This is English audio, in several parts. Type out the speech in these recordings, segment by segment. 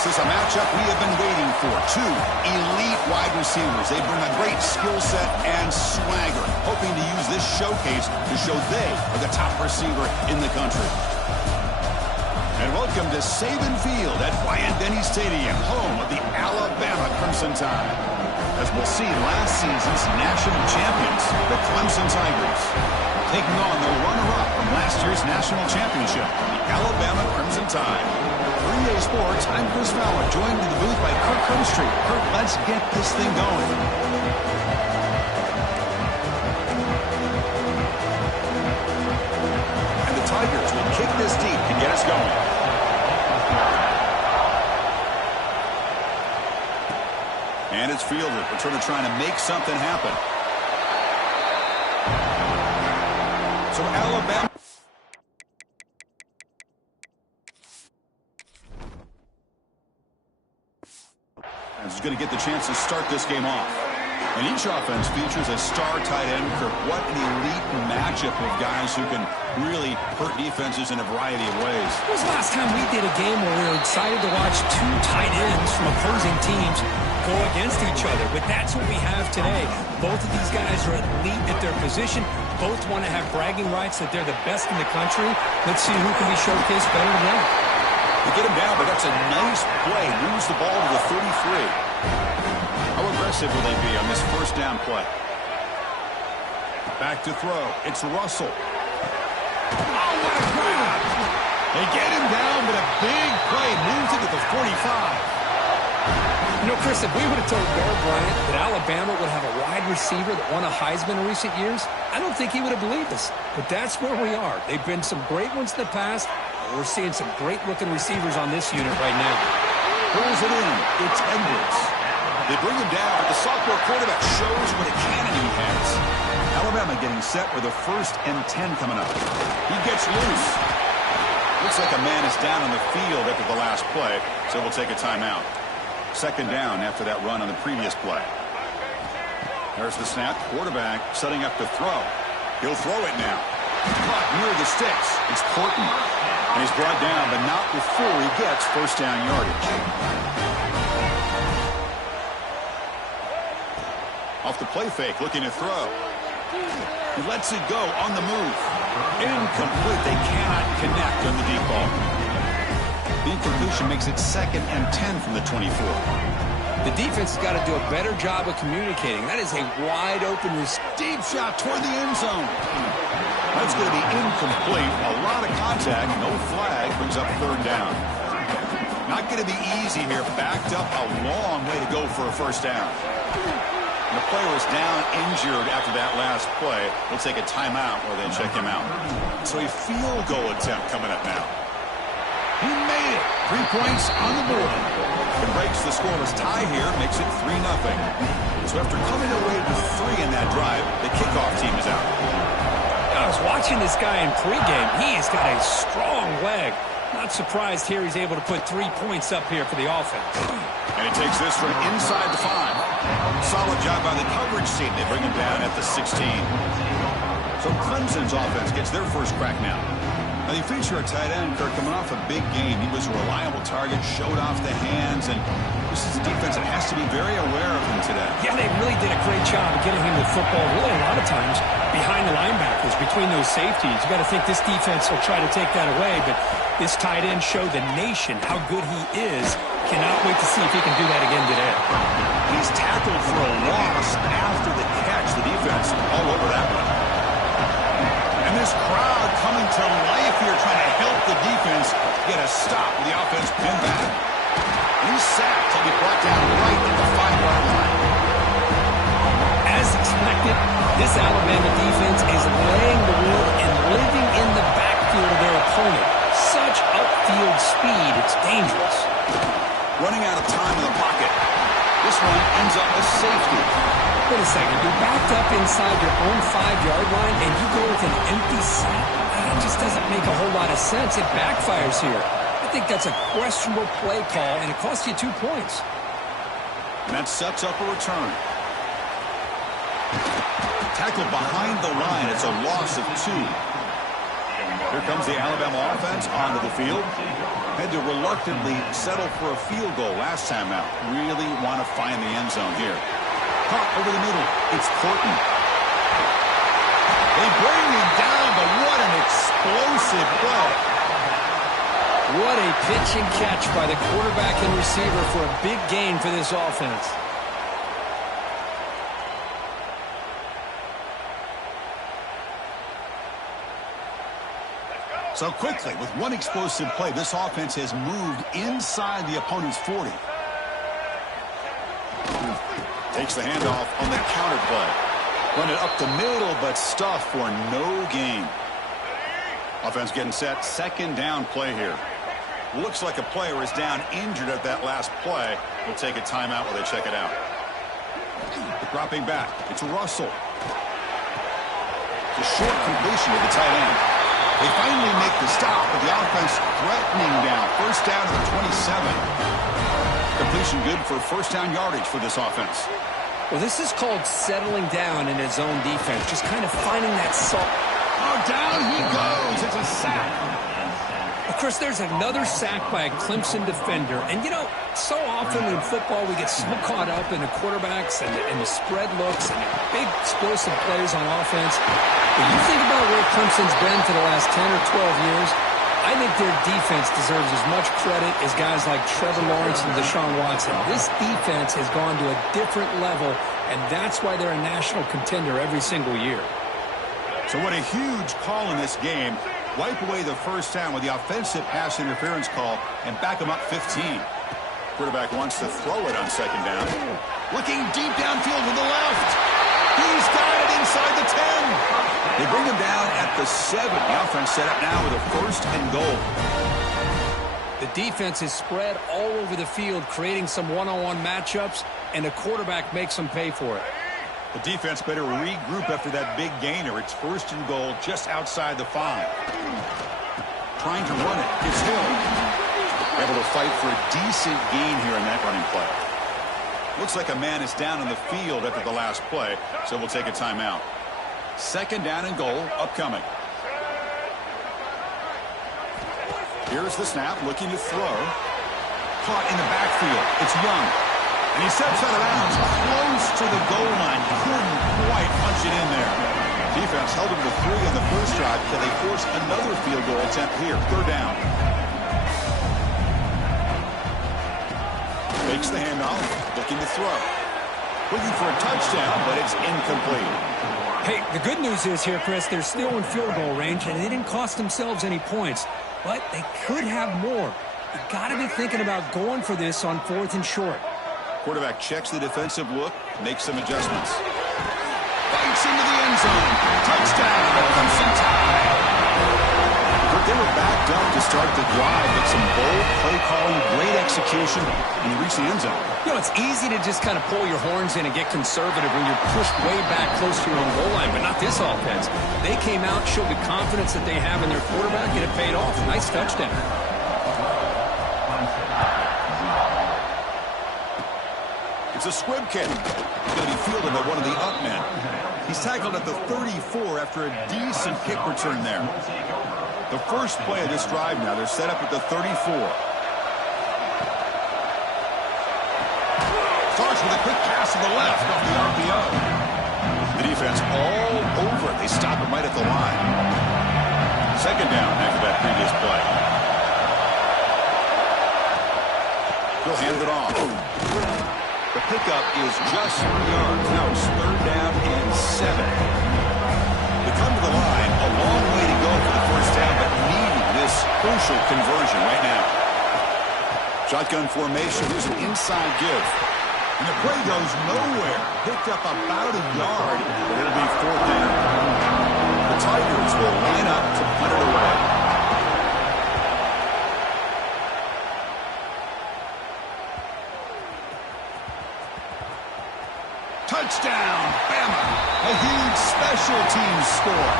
This is a matchup we have been waiting for. Two elite wide receivers. They bring a great skill set and swagger, hoping to use this showcase to show they are the top receiver in the country. And welcome to Saban Field at Bryant-Denny Stadium, home of the Alabama Crimson Tide. As we'll see, last season's national champions, the Clemson Tigers, taking on the runner-up from last year's national championship, the Alabama Crimson Tide. 3A Sports, I'm Chris Fowler, joined in the booth by Kirk Crimstreet. Kirk, let's get this thing going. And the Tigers will kick this deep to get us going. And it's fielded. Returner trying to make something happen. So Alabama. Is going to get the chance to start this game off. And each offense features a star tight end. Kirk, what an elite matchup of guys who can really hurt defenses in a variety of ways. When was the last time we did a game where we were excited to watch two tight ends from opposing teams go against each other? But that's what we have today. Both of these guys are elite at their position. Both want to have bragging rights that they're the best in the country. Let's see who can be showcased better than them. They get him down, but that's a nice play. Moves the ball to the 33. How aggressive will they be on this first down play? Back to throw. It's Russell. Oh, what a grab! They get him down, but a big play moves it to the 45. You know, Chris, if we would have told Bear Bryant that Alabama would have a wide receiver that won a Heisman in recent years, I don't think he would have believed us. But that's where we are. They've been some great ones in the past. We're seeing some great-looking receivers on this unit right now. Pulls it in. It's Edwards. They bring him down, but the sophomore quarterback shows what a cannon he has. Alabama getting set with a 1st and 10 coming up. He gets loose. Looks like a man is down on the field after the last play, so we'll take a timeout. 2nd down after that run on the previous play. There's the snap. Quarterback setting up to throw. He'll throw it now. Caught near the sticks. It's Porton. And he's brought down, but not before he gets 1st down yardage. Off the play fake, looking to throw. He lets it go on the move. Incomplete. They cannot connect on the deep ball. The incompletion makes it 2nd and 10 from the 24. The defense has got to do a better job of communicating. That is a wide-open deep shot toward the end zone. That's going to be incomplete. A lot of contact. No flag. Brings up 3rd down. Not going to be easy here. Backed up a long way to go for a 1st down. And the player was down injured after that last play. We'll take a timeout while they check him out. So a field goal attempt coming up now. He made it. 3 points on the board. It breaks the scoreless tie here. Makes it 3-0. So after coming away with 3 in that drive, the kickoff team is out. I was watching this guy in pregame. He has got a strong leg. Not surprised here he's able to put 3 points up here for the offense. And he takes this from inside the 5. Solid job by the coverage team. They bring him down at the 16. So Clemson's offense gets their first crack now. Now they feature a tight end, Kirk, coming off a big game. He was a reliable target, showed off the hands, and this is a defense that has to be very aware of him today. Yeah, they really did a great job of getting him the football, really a lot of times behind the linebackers, between those safeties. You got to think this defense will try to take that away, but this tight end showed the nation how good he is. Cannot wait to see if he can do that again today. He's tackled for a loss after the catch. The defense all over that one. And this crowd coming to life here, trying to help the defense get a stop with the offense pinned back. He's sacked. He'll be brought down right at the 5-yard line. As expected, this Alabama defense is laying the wood and living in the backfield of their opponent. Such upfield speed, it's dangerous. Running out of time in the pocket. This one ends up a safety. Wait a second, you're backed up inside your own 5-yard line and you go with an empty sack? It just doesn't make a whole lot of sense. It backfires here. I think that's a questionable play call, and it costs you 2 points. And that sets up a return. Tackled behind the line. It's a loss of 2. Here comes the Alabama offense onto the field. Had to reluctantly settle for a field goal last time out. Really want to find the end zone here. Caught over the middle. It's Corton. They bring him down, but what an explosive play. What a pitch and catch by the quarterback and receiver for a big gain for this offense. So quickly, with one explosive play, this offense has moved inside the opponent's 40. Takes the handoff on the counter play. Run it up the middle, but stuff for no gain. Offense getting set. Second down play here. Looks like a player is down injured at that last play. We'll take a timeout while they check it out. Dropping back. It's Russell. It's a short completion to the tight end. They finally make the stop, but the offense threatening down. First down to the 27. Completion good for first down yardage for this offense. Well, this is called settling down in his own defense. Just kind of finding that salt. Oh, down he goes. It's a sack. Of course, there's another sack by a Clemson defender. And, you know, so often in football we get so caught up in the quarterbacks and the spread looks and the big explosive plays on offense. But you think about where Clemson's been for the last 10 or 12 years, I think their defense deserves as much credit as guys like Trevor Lawrence and Deshaun Watson. This defense has gone to a different level, and that's why they're a national contender every single year. So what a huge call in this game. Wipe away the first down with the offensive pass interference call and back them up 15. Quarterback wants to throw it on second down. Looking deep downfield to the left. He's got it inside the 10. They bring him down at the 7. The offense set up now with a first and goal. The defense is spread all over the field, creating some one-on-one matchups, and the quarterback makes them pay for it. The defense better regroup after that big gainer. It's first and goal just outside the 5. Trying to run it. It's Hill. Able to fight for a decent gain here in that running play. Looks like a man is down on the field after the last play, so we'll take a timeout. Second down and goal upcoming. Here's the snap, looking to throw. Caught in the backfield. It's Young. And he steps out of bounds close to the goal line. Couldn't quite punch it in there. Defense held him to 3 on the first drive. Can they force another field goal attempt here? Third down. Fakes the handoff. Looking to throw. Looking for a touchdown, but it's incomplete. Hey, the good news is here, Chris, they're still in field goal range, and they didn't cost themselves any points. But they could have more. You got to be thinking about going for this on 4th and short. Quarterback checks the defensive look, makes some adjustments. Bites into the end zone. Touchdown. Clemson tie. But they were backed up to start the drive, but some bold play calling, great execution, and they reach the end zone. You know, it's easy to just kind of pull your horns in and get conservative when you're pushed way back close to your own goal line, but not this offense. They came out, showed the confidence that they have in their quarterback, and it paid off. Nice touchdown. It's a squib kick. He's going to be fielded by one of the up men. He's tackled at the 34 after a decent kick return there. The first play of this drive now, they're set up at the 34. Starts with a quick pass to the left off the RPO. The defense all over it. They stop him right at the line. Second down after that previous play. He'll hand it off. The pickup is just 3 yards. Now it's third down and 7. They come to the line. A long way to go for the first down, but needing this crucial conversion right now. Shotgun formation. Here's an inside give. And the play goes nowhere. Picked up about a yard, but it'll be 4th down. The Tigers will line up to punt it away. Touchdown, Bama. A huge special teams score.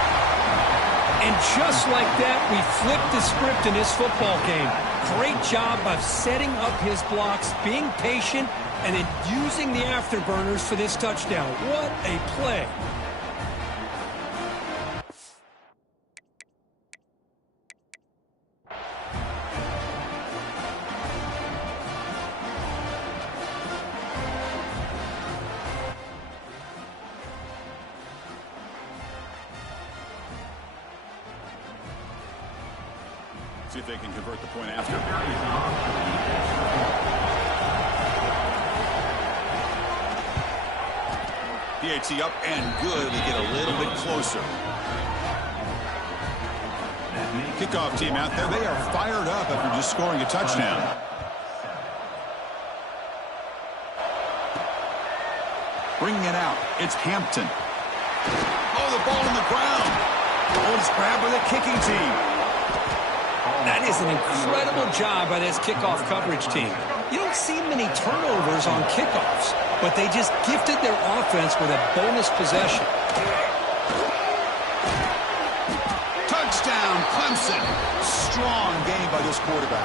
And just like that, we flipped the script in this football game. Great job of setting up his blocks, being patient, and then using the afterburners for this touchdown. What a play. See if they can convert the point after. PAT up and good. They get a little bit closer. Kickoff team out there. They are fired up after just scoring a touchdown. Bringing it out. It's Hampton. Oh, the ball on the ground. Oh, it's grabbed by the kicking team. That is an incredible job by this kickoff coverage team. You don't see many turnovers on kickoffs, but they just gifted their offense with a bonus possession. Touchdown, Clemson. Strong game by this quarterback.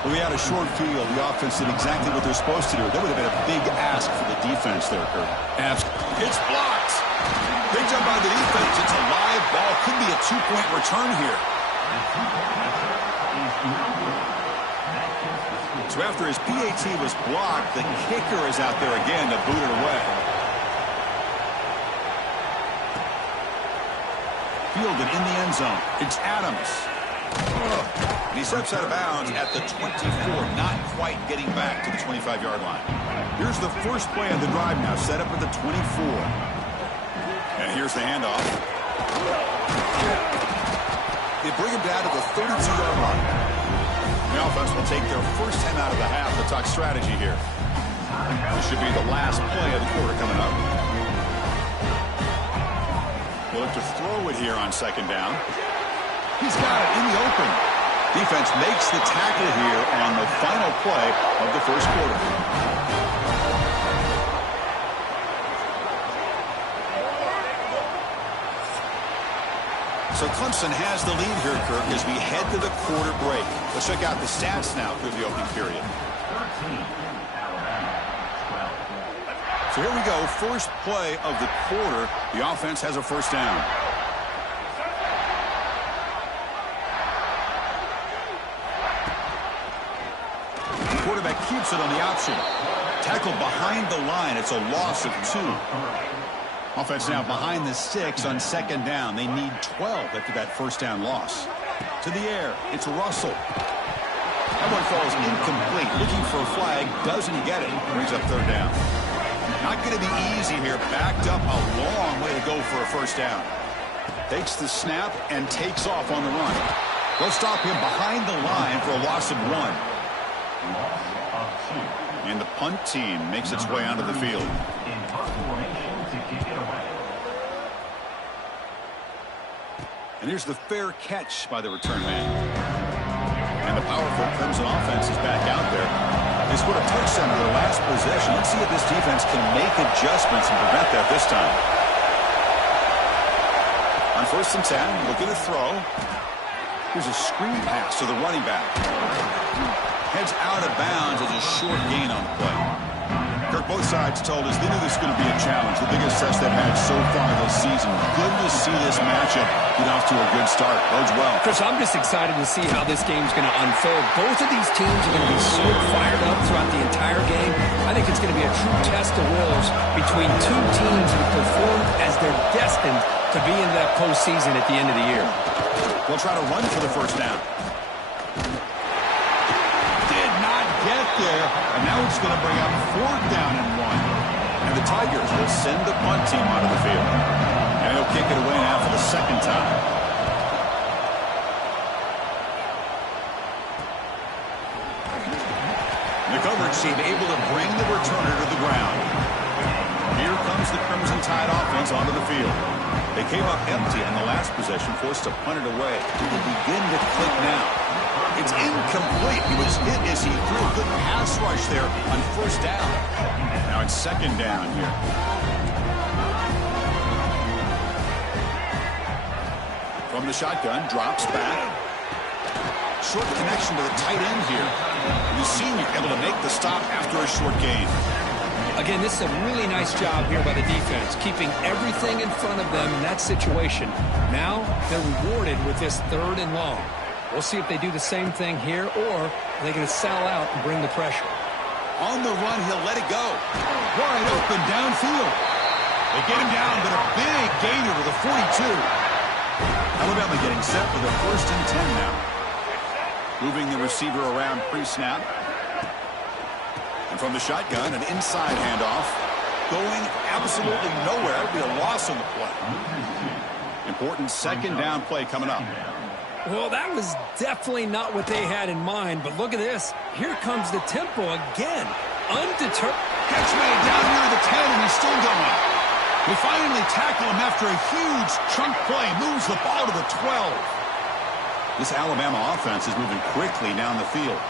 Well, we had a short field. The offense did exactly what they're supposed to do. That would have been a big ask for the defense there, Kurt. It's blocked. Picked up by the defense. It's a live ball. Could be a two-point return here. So after his PAT was blocked, the kicker is out there again to boot it away. Fielded in the end zone. It's Adams. And he steps out of bounds at the 24, not quite getting back to the 25-yard line. Here's the first play of the drive now, set up at the 24. And here's the handoff. They bring him down to the 32-yard line. The offense will take their first 10 out of the half to talk strategy here. This should be the last play of the quarter coming up. We'll have to throw it here on second down. He's got it in the open. Defense makes the tackle here on the final play of the first quarter. So Clemson has the lead here, Kirk, as we head to the quarter break. Let's check out the stats now through the opening period. So here we go. First play of the quarter. The offense has a first down. The quarterback keeps it on the option. Tackle behind the line. It's a loss of 2. Offense now behind the 6 on second down. They need 12 after that first down loss. To the air. It's Russell. That one falls incomplete. Looking for a flag. Doesn't get it. Brings up third down. Not going to be easy here. Backed up a long way to go for a first down. Takes the snap and takes off on the run. They'll stop him behind the line for a loss of 1. And the punt team makes its way onto the field. And here's the fair catch by the return man. And the powerful Clemson offense is back out there. They scored a touchdown in their last possession. Let's see if this defense can make adjustments and prevent that this time. On first and 10, looking to throw. Here's a screen pass to the running back. Heads out of bounds as a short gain on the play. Kirk, both sides told us they knew this was going to be a challenge, the biggest test they've had so far this season. Good to see this matchup get off to a good start. Bodes well. Chris, I'm just excited to see how this game's going to unfold. Both of these teams are going to be so fired up throughout the entire game. I think it's going to be a true test of wills between two teams who perform as they're destined to be in that postseason at the end of the year. They'll try to run for the first down. Get there, and now it's going to bring up fourth down and 1. And the Tigers will send the punt team onto the field. And they'll kick it away now for the second time. The coverage team able to bring the returner to the ground. Here comes the Crimson Tide offense onto the field. They came up empty on the last possession, forced to punt it away. It will begin to click now. It's incomplete. He was hit as he threw a good pass rush there on first down. Now it's second down here. From the shotgun, drops back. Short connection to the tight end here. The senior able to make the stop after a short gain. Again, this is a really nice job here by the defense, keeping everything in front of them in that situation. Now they're rewarded with this third and long. We'll see if they do the same thing here, or are they going to sell out and bring the pressure? On the run, he'll let it go. Wide open downfield. They get him down, but a big gainer to the 42. Alabama getting set for the first and 10 now. Moving the receiver around pre-snap. And from the shotgun, an inside handoff. Going absolutely nowhere. That would be a loss on the play. Important second down play coming up. Well, that was definitely not what they had in mind, but look at this. Here comes the tempo again. Undeterred. Catch made down near the 10, and he's still going. They finally tackle him after a huge chunk play. Moves the ball to the 12. This Alabama offense is moving quickly down the field.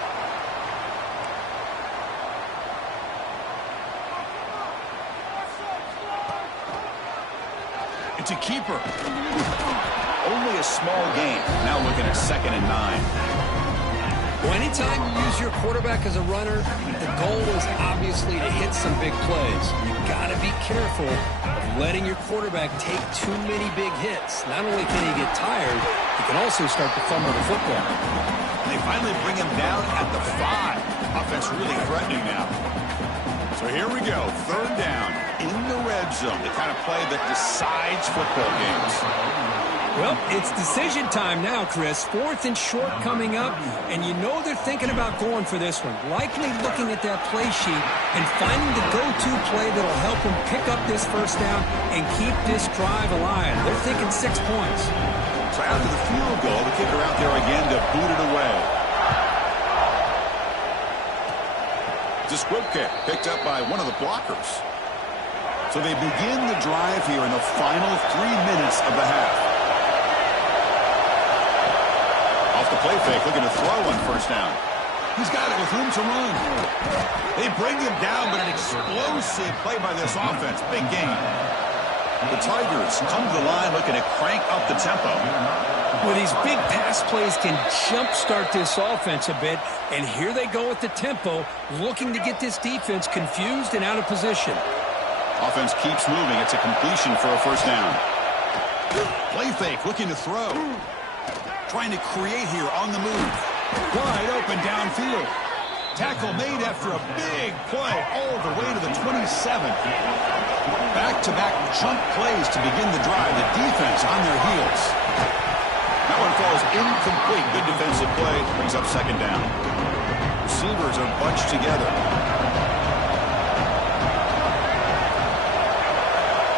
It's a keeper. Only a small gain. Now looking at 2nd and 9. Well, anytime you use your quarterback as a runner, the goal is obviously to hit some big plays. You've got to be careful of letting your quarterback take too many big hits. Not only can he get tired, he can also start to fumble the football. They finally bring him down at the 5. Offense really threatening now. So here we go. 3rd down in the red zone. The kind of play that decides football games. Well, it's decision time now, Chris. 4th and short coming up, and you know they're thinking about going for this one. Likely looking at that play sheet and finding the go-to play that'll help them pick up this 1st down and keep this drive alive. They're thinking 6 points. So after the field goal, the kicker out there again to boot it away. It's a squib kick picked up by one of the blockers. So they begin the drive here in the final 3 minutes of the half. Off the play fake, looking to throw on 1st down. He's got it with room to run. They bring him down, but an explosive play by this offense. Big game. The Tigers come to the line looking to crank up the tempo. Well, these big pass plays can jumpstart this offense a bit, and here they go with the tempo, looking to get this defense confused and out of position. Offense keeps moving. It's a completion for a 1st down. Play fake, looking to throw. Trying to create here on the move. Wide open downfield. Tackle made after a big play all the way to the 27. Back-to-back chunk plays to begin the drive. The defense on their heels. That one falls incomplete. Good defensive play. Brings up 2nd down. Receivers are bunched together.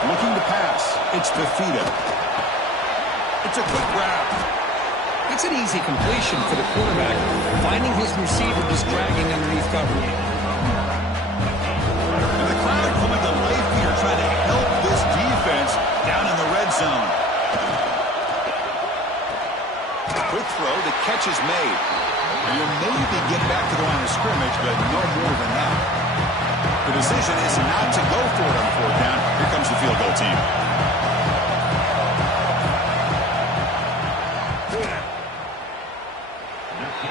Looking to pass. It's Fafita. It's a quick grab. That's an easy completion for the quarterback, finding his receiver just dragging underneath coverage. And the crowd coming to life here, trying to help this defense down in the red zone. Quick throw, the catch is made. And you'll maybe get back to the line of scrimmage, but no more than that. The decision is not to go for it on 4th down. Here comes the field goal team.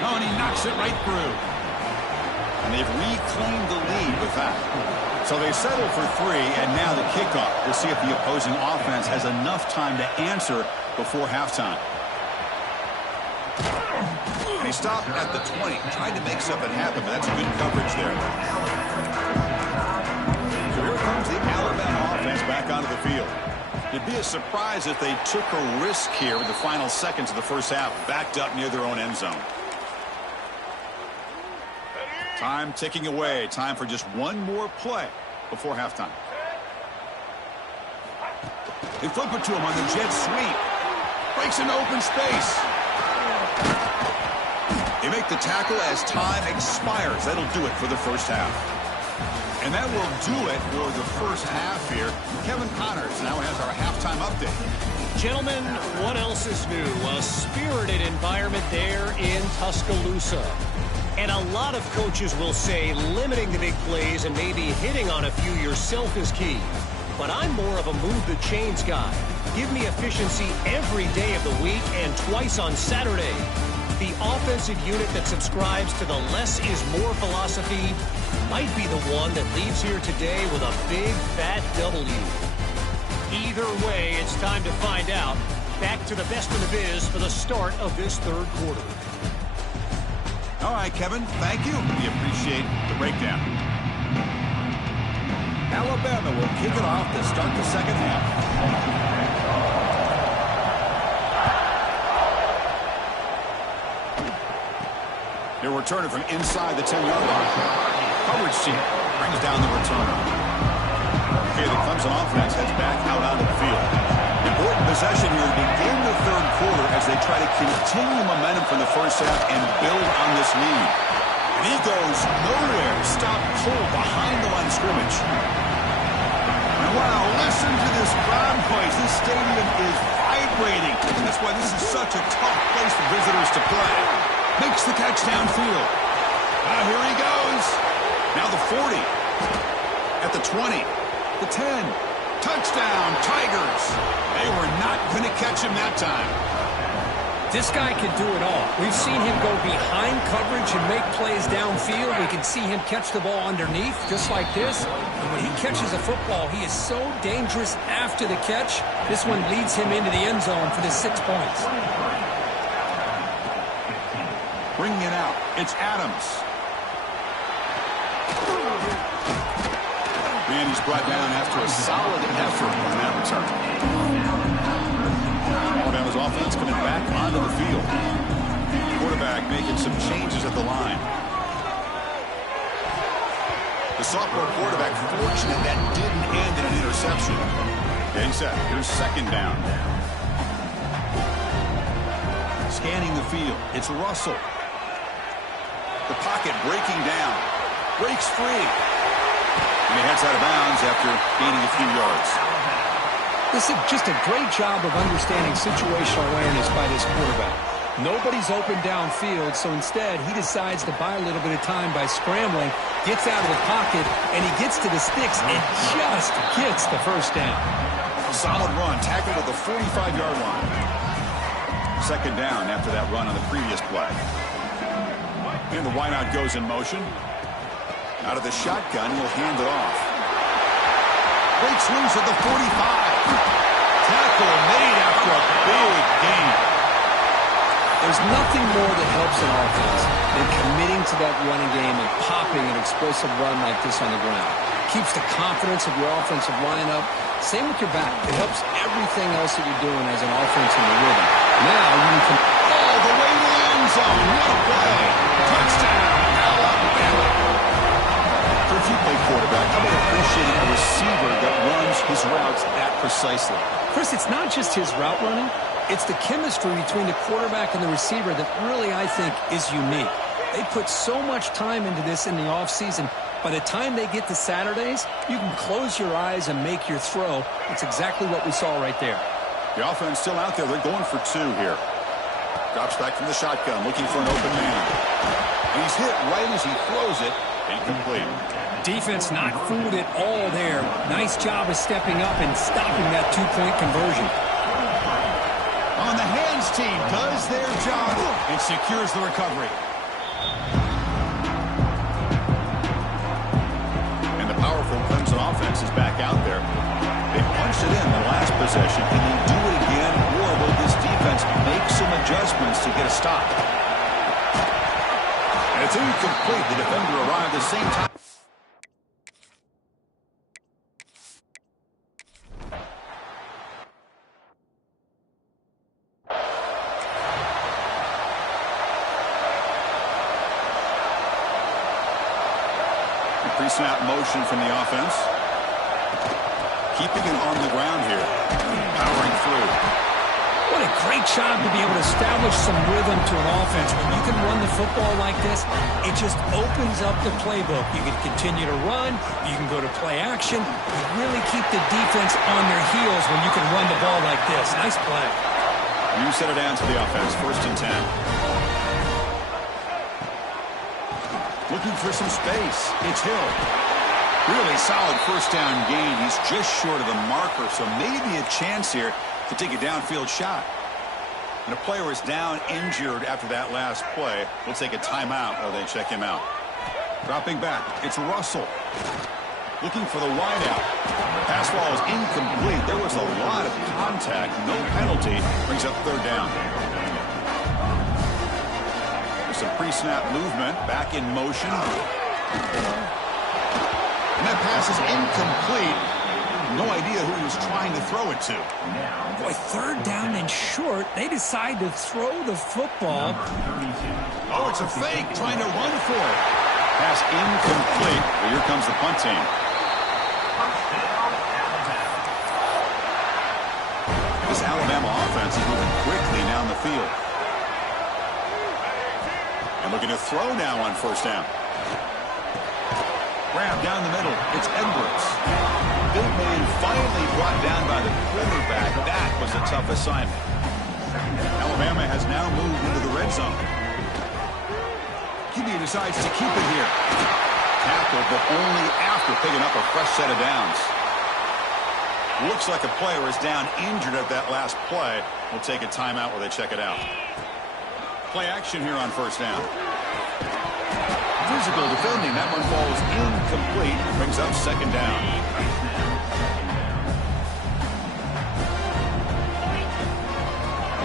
Oh, and he knocks it right through. And they've reclaimed the lead with that. So they settle for 3, and now the kickoff. We'll see if the opposing offense has enough time to answer before halftime. And he stopped at the 20. Tried to make something happen, but that's good coverage there. So here comes the Alabama offense back onto the field. It'd be a surprise if they took a risk here with the final seconds of the 1st half, backed up near their own end zone. Time ticking away. Time for just one more play before halftime. They flip it to him on the jet sweep. Breaks into open space. They make the tackle as time expires. That'll do it for the 1st half. And that will do it for the 1st half here. Kevin Connors now has our halftime update. Gentlemen, what else is new? A spirited environment there in Tuscaloosa. And a lot of coaches will say limiting the big plays and maybe hitting on a few yourself is key. But I'm more of a move the chains guy. Give me efficiency every day of the week and twice on Saturday. The offensive unit that subscribes to the less is more philosophy might be the one that leaves here today with a big fat W. Either way, it's time to find out. Back to the best in the biz for the start of this 3rd quarter. All right, Kevin, thank you. We appreciate the breakdown. Alabama will kick it off to start the 2nd half. He'll return it from inside the 10-yard line. Coverage team brings down the returner. Okay, the Clemson offense heads back out onto the field. Important possession here to begin the third quarter as they try to continue momentum from the first half and build on this lead. And he goes nowhere. Stop cold behind the line of scrimmage. And wow, listen to this crowd noise. This stadium is vibrating. And that's why this is such a tough place for visitors to play. Makes the catch downfield. Here he goes. Now the 40. At the 20. The 10. Touchdown, Tigers. They were not going to catch him that time. This guy can do it all. We've seen him go behind coverage and make plays downfield. We can see him catch the ball underneath, just like this. And when he catches a football, he is so dangerous after the catch. This one leads him into the end zone for the 6 points. Bringing it out, it's Adams. And he's brought down after a solid effort on that return. Alabama's offense coming back onto the field. Quarterback making some changes at the line. The sophomore quarterback fortunate that didn't end in an interception. Getting set. Here's second down. Scanning the field. It's Russell. The pocket breaking down. Breaks free. And he heads out of bounds after gaining a few yards. This is just a great job of understanding situational awareness by this quarterback. Nobody's open downfield, so instead he decides to buy a little bit of time by scrambling, gets out of the pocket, and he gets to the sticks and just gets the first down. Solid run, tackled at the 45-yard line. Second down after that run on the previous play. And the wideout goes in motion. Out of the shotgun, he'll hand it off. Breaks loose at the 45. Tackle made after a big gain. There's nothing more that helps an offense than committing to that running game and popping an explosive run like this on the ground. Keeps the confidence of your offensive lineup. Same with your back. It helps everything else that you're doing as an offense in the rhythm. Now you can... all the way to the end zone. What a play. Touchdown, Alabama. If you play quarterback, how about appreciating a receiver that runs his routes that precisely? Chris, it's not just his route running. It's the chemistry between the quarterback and the receiver that really, I think, is unique. They put so much time into this in the offseason. By the time they get to Saturdays, you can close your eyes and make your throw. It's exactly what we saw right there. The offense still out there. They're going for two here. Drops back from the shotgun, looking for an open man. And he's hit right as he throws it. Incomplete. Defense not fooled at all there. Nice job of stepping up and stopping that two-point conversion. On the hands team does their job and secures the recovery. And the powerful Clemson offense is back out there. They punched it in the last possession, and they do it again, or will this defense make some adjustments to get a stop? And it's incomplete. The defender arrived at the same time. Pre-snap motion from the offense. Keeping it on the ground here. Powering through. What a great job to be able to establish some rhythm to an offense. When you can run the football like this, it just opens up the playbook. You can continue to run. You can go to play action. You really keep the defense on their heels when you can run the ball like this. Nice play. You set it down to the offense. 1st and 10. Looking for some space. It's Hill. Really solid first down gain. He's just short of the marker, so maybe a chance here to take a downfield shot. And a player is down injured after that last play. We'll take a timeout while they check him out. Dropping back. It's Russell. Looking for the wideout. The pass ball is incomplete. There was a lot of contact. No penalty. Brings up 3rd down. Some pre-snap movement, back in motion. And that pass is incomplete. no idea who he was trying to throw it to. Boy, third down and short. They decide to throw the football. Oh, it's a fake, trying to run for it. Pass incomplete. Well, here comes the punt team. This Alabama offense is moving quickly down the field. And looking to throw now on first down. Grab down the middle. It's Edwards. Big man finally brought down by the quarterback. That was a tough assignment. Alabama has now moved into the red zone. QB decides to keep it here. Tackle, but only after picking up a fresh set of downs. Looks like a player is down injured at that last play. We'll take a timeout where they check it out. Play action here on first down. Physical defending. That one falls incomplete. Brings up second down.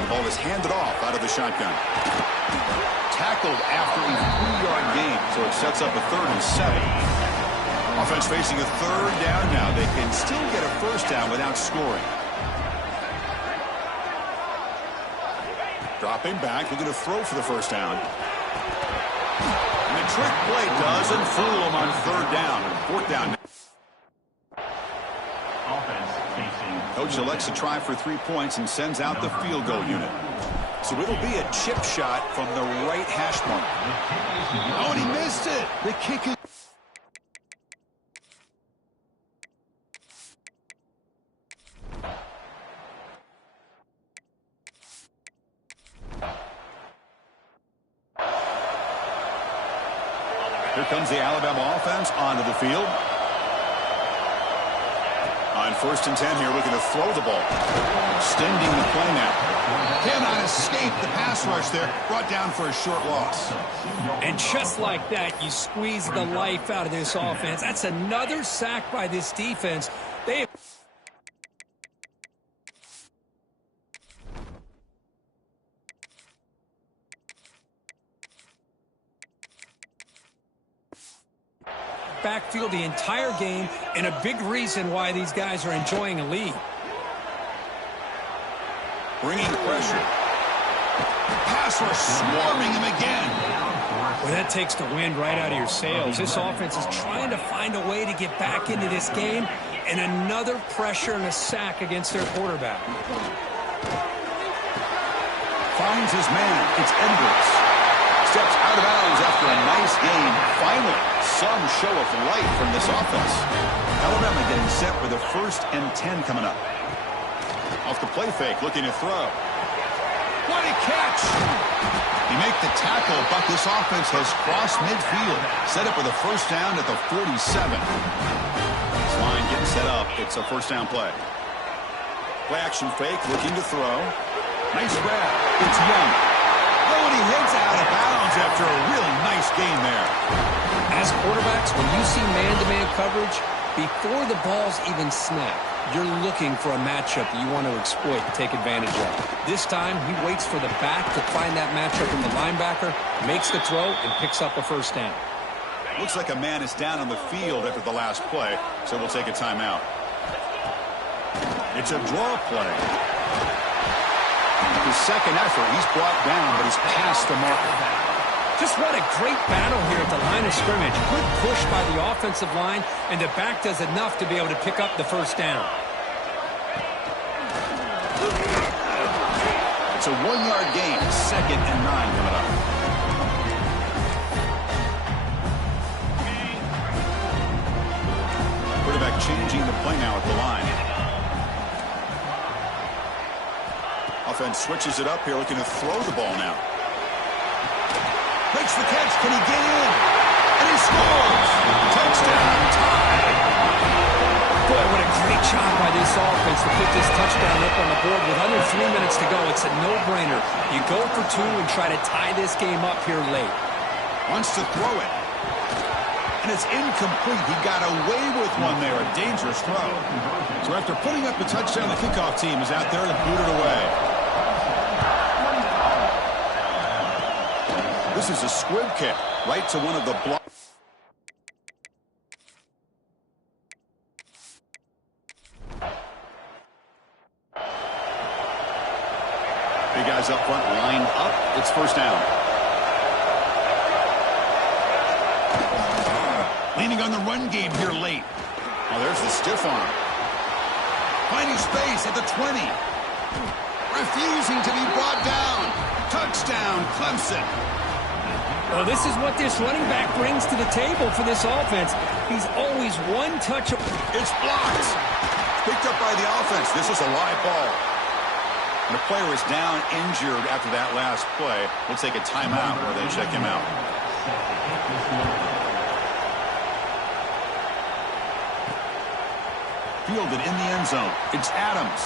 The ball is handed off out of the shotgun. Tackled after a 3-yard gain, so it sets up a 3rd and 7. Offense facing a third down now. They can still get a first down without scoring. Dropping back, looking to throw for the first down. And the trick play doesn't fool them on third down. Fourth down. Coach elects to try for 3 points and sends out the field goal unit. So it'll be a chip shot from the right hash mark. Oh, and he missed it. The kick is... Here comes the Alabama offense onto the field. On first and 10 here, looking to throw the ball. Extending the play now. Cannot escape the pass rush there. Brought down for a short loss. And just like that, you squeeze the life out of this offense. That's another sack by this defense. They... backfield the entire game, and a big reason why these guys are enjoying a lead. Bringing pressure. Pass rush swarming him again. Well, that takes the wind right out of your sails. This offense is trying to find a way to get back into this game, and another pressure and a sack against their quarterback. Finds his man. It's Edwards. Steps out of bounds after a nice game. Finally, some show of life from this offense. Alabama getting set with a 1st and 10 coming up. Off the play fake, looking to throw. What a catch! He make the tackle, but this offense has crossed midfield. Set up with a first down at the 47. This line getting set up. It's a first down play. Play action fake, looking to throw. Nice grab. It's Young. Oh, and he heads out of bounds after a real nice game there. As quarterbacks, when you see man-to-man coverage, before the ball's even snapped, you're looking for a matchup you want to exploit and take advantage of. This time, he waits for the back to find that matchup in the linebacker, makes the throw, and picks up a first down. Looks like a man is down on the field after the last play, so we'll take a timeout. It's a draw play. His second effort, he's brought down, but he's past the marker. Just what a great battle here at the line of scrimmage. Good push by the offensive line, and the back does enough to be able to pick up the first down. It's a 1-yard gain, 2nd and 9 coming up. Quarterback changing the play now at the line. Offense switches it up here, looking to throw the ball now. Makes the catch. Can he get in? And he scores! Touchdown, tie! Boy, what a great job by this offense to put this touchdown up on the board with under 3 minutes to go. It's a no-brainer. You go for 2 and try to tie this game up here late. Wants to throw it. And it's incomplete. He got away with one there. A dangerous throw. So after putting up the touchdown, the kickoff team is out there to boot it away. This is a squib kick right to one of the blocks. guys up front lined up. It's first down. Leaning on the run game here late. Oh, there's the stiff arm. Finding space at the 20. Refusing to be brought down. Touchdown, Clemson. Well, this is what this running back brings to the table for this offense. He's always one touch. It's blocked. Picked up by the offense. This is a live ball. And the player is down injured after that last play. We'll take a timeout where they check him out. Fielded in the end zone. It's Adams.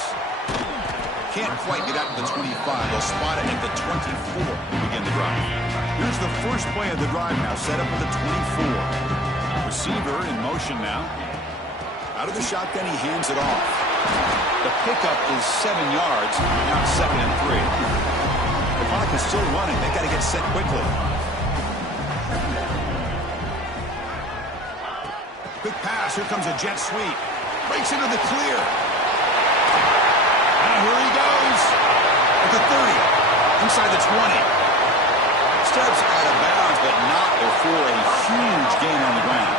Can't quite get out to the 25. They'll spot it at the 24 to begin the drive. Here's the first play of the drive now, set up at the 24. Receiver in motion now. Out of the shotgun, he hands it off. The pickup is 7 yards. Now it's 2nd and 3. The clock is still running. They got to get set quickly. Quick pass. Here comes a jet sweep. Breaks into the clear. And here he goes. At the 30. Inside the 20. Steps out of bounds, but not before a huge gain on the ground.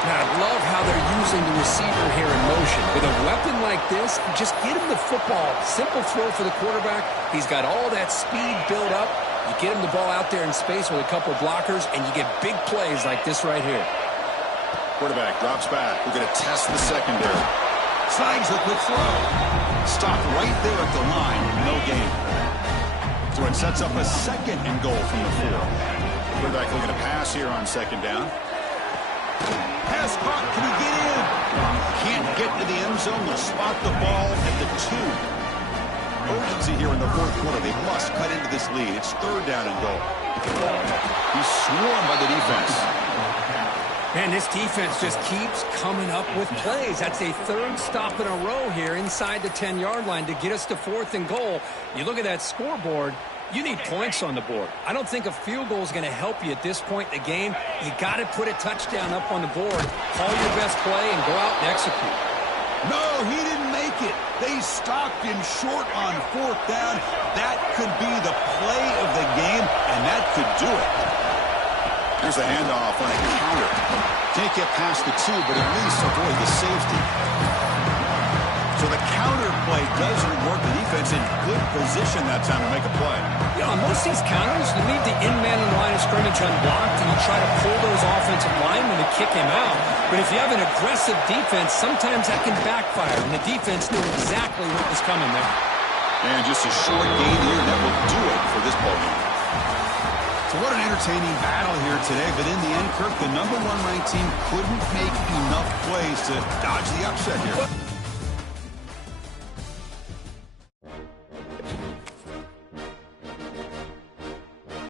Now, I love how they're using the receiver here in motion. With a weapon like this, just get him the football. Simple throw for the quarterback. He's got all that speed built up. You get him the ball out there in space with a couple blockers, and you get big plays like this right here. Quarterback drops back. We're going to test the secondary. Slides a quick throw. Stopped right there at the line. No gain. So it sets up a 2nd and goal from the 4. Quarterback looking to pass here on 2nd down. Pass caught. Can he get in? Can't get to the end zone. They'll spot the ball at the 2. Urgency here in the 4th quarter. They must cut into this lead. It's 3rd down and goal. He's swarmed by the defense. Man, this defense just keeps coming up with plays. That's a 3rd stop in a row here inside the 10-yard line to get us to 4th and goal. You look at that scoreboard, you need points on the board. I don't think a field goal is going to help you at this point in the game. You got to put a touchdown up on the board, call your best play, and go out and execute. No, he didn't make it. They stopped him short on 4th down. That could be the play of the game, and that could do it. Here's a handoff on a counter. Can't get past the 2, but at least avoid the safety. So the counter play does reward the defense in good position that time to make a play. Yeah, on most of these counters, you leave the in-man in the line of scrimmage unblocked, and you try to pull those offensive linemen to kick him out. But if you have an aggressive defense, sometimes that can backfire, and the defense knew exactly what was coming there. And just a short gain here, that will do it for this ballgame. So what an entertaining battle here today, but in the end, Kirk, the #1 ranked team couldn't make enough plays to dodge the upset here.